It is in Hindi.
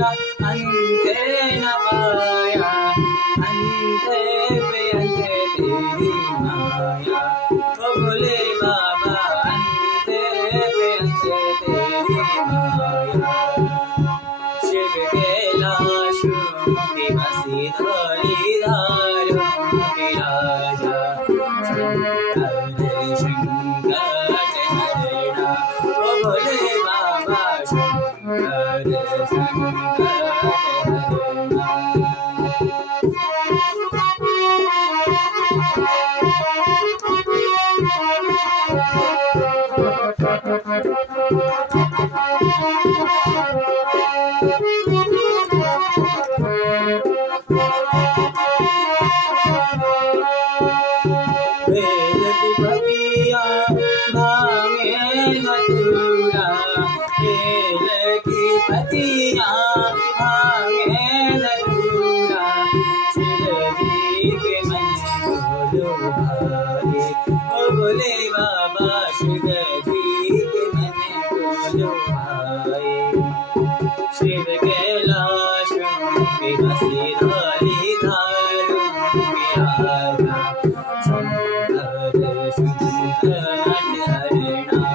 का अंत न पाया, अंत पे अंत तेरी माया। ओ भोले बाबा अंत पे अंत तेरी माया। शिव कैलाशों के बसी धौलीधारों के राजा, शंकर संकट हरना। ओ भोले बाबा शंकर संकट हरना। बेल की पत्तियाँ भांगे धतूरा, बेल की पत्तियाँ भांगे धतूरा। शिव जी के मन को लुभाए, ओ भोले बाबा शिव जी के मन को लुभाए। शिव कैलाशों के बसी धौलीधारों के राजा, शंकर संकट हरना।